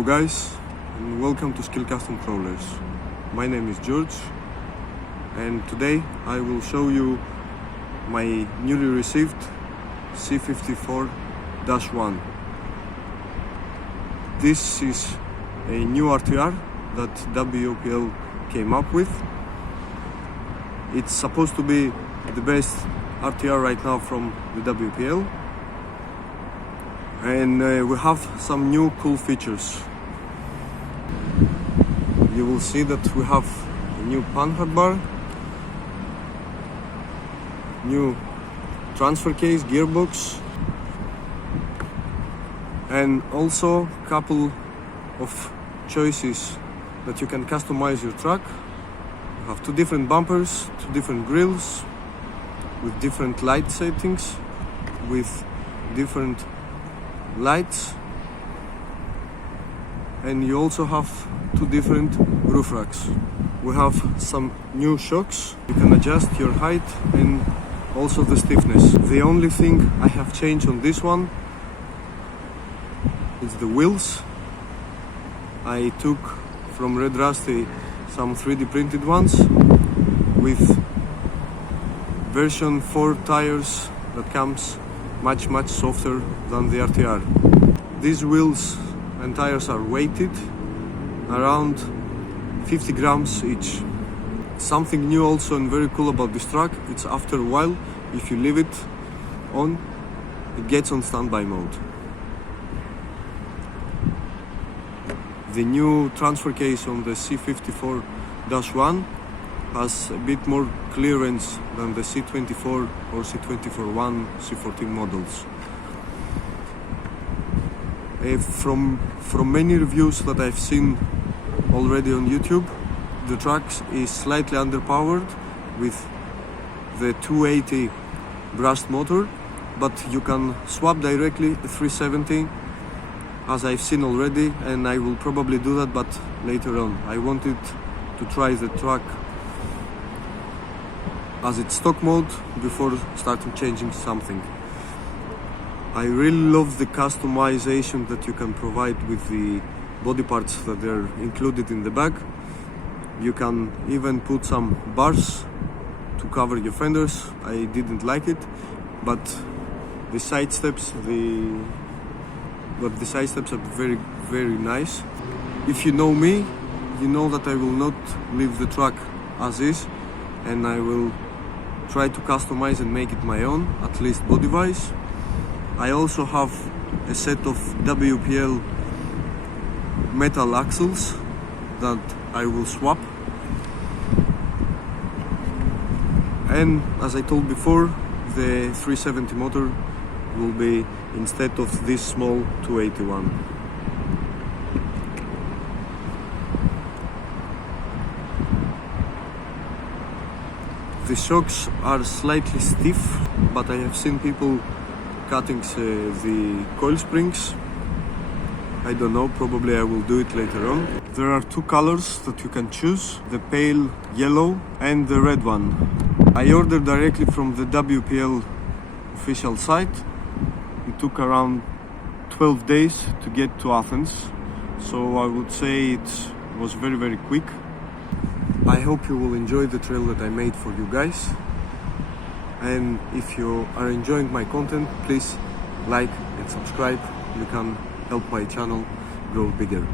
Hello guys, and welcome to Skill Custom Crawlers. My name is George, and today I will show you my newly received C54-1. This is a new RTR that WPL came up with. It's supposed to be the best RTR right now from the WPL, and we have some new cool features. You will see that we have a new pan hardbar, new transfer case, gearbox, and also a couple of choices that you can customize your truck. You have two different bumpers, two different grills, with different light settings, with different lights, and you also have two different roof racks. We have some new shocks. You can adjust your height and also the stiffness. The only thing I have changed on this one is the wheels. I took from Red Rusty some 3D printed ones with version 4 tires that comes much softer than the RTR. These wheels and tires are weighted around 50 grams each. Something new also and very cool about this truck, it's after a while, if you leave it on, it gets on standby mode. The new transfer case on the C54-1 has a bit more clearance than the C24 or C54-1 C14 models. From many reviews that I've seen already on YouTube, the truck is slightly underpowered with the 280 brushed motor, but you can swap directly a 370 as I've seen already, and I will probably do that, but later on. I wanted to try the truck as its stock mode before starting changing something. I really love the customization that you can provide with the body parts that are included in the bag. You can even put some bars to cover your fenders. I didn't like it, but the side steps, the side steps are very nice. If you know me, you know that I will not leave the truck as is, and I will try to customize and make it my own, at least body wise. I also have a set of WPL metal axles that I will swap, and as I told before, the 370 motor will be instead of this small 281. The shocks are slightly stiff, but I have seen people cutting the coil springs. I don't know, probably I will do it later on. There are two colors that you can choose, the pale yellow and the red one. I ordered directly from the WPL official site. It took around 12 days to get to Athens, so I would say it was very quick. I hope you will enjoy the trail that I made for you guys, and if you are enjoying my content, please like and subscribe. You can help my channel grow bigger.